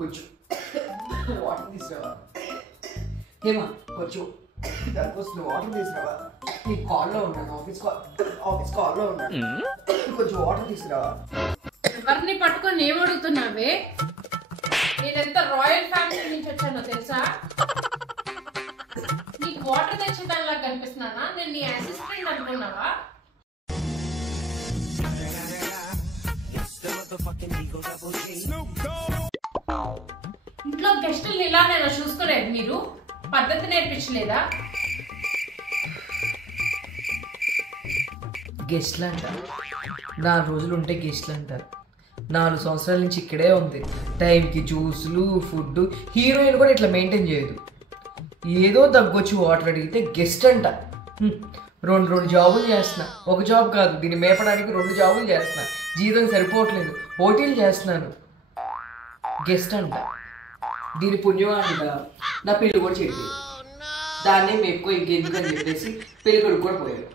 కొంచెం వాటర్ తీసుకురావా హేమా, కొంచెం దానికోసం వాటర్ తీసుకురావా. నీ కాల్లో ఉన్నాను, ఆఫీస్ కాల్లో ఉన్నాను, కొంచెం వాటర్ తీసుకురావా. ఎవరిని పట్టుకొని ఏమడుగుతున్నావే? నేనెంత రాయల్ ఫ్యామిలీ నుంచి వచ్చానో తెలుసా? నీకు వాటర్ తెచ్చేదానిలా కనిపిస్తున్నానా? నేను నీ అసిస్టెంట్ అనుకున్నావా? ఇంట్లో గెస్టుల్ని ఇలా నేను చూసుకోలేదు. మీరు పద్ధతి నేర్పించలేదా? గెస్ట్లు అంటారు, 4 రోజులు ఉంటే గెస్ట్లు అంటారు. 4 సంవత్సరాల నుంచి ఇక్కడే ఉంది. టైంకి జ్యూసులు, ఫుడ్. హీరోయిన్ కూడా ఇట్లా మెయింటైన్ చేయదు. ఏదో దగ్గొచ్చి వాటర్ అడిగితే గెస్ట్ అంట. 2 జాబులు చేస్తున్నా. ఒక జాబ్ కాదు, దీన్ని మేపడానికి 2 జాబులు చేస్తున్నా. జీతం సరిపోవట్లేదు, ఓటీలు చేస్తున్నాను. గెస్ట్ అంట. దీని పుణ్యవాణిగా నా పెళ్ళి కూడా చేయలేదు. దాన్నే మేపుకో ఇంకెందుకని చెప్పేసి పెళ్ళి కొడుకు కూడా పోయాడు.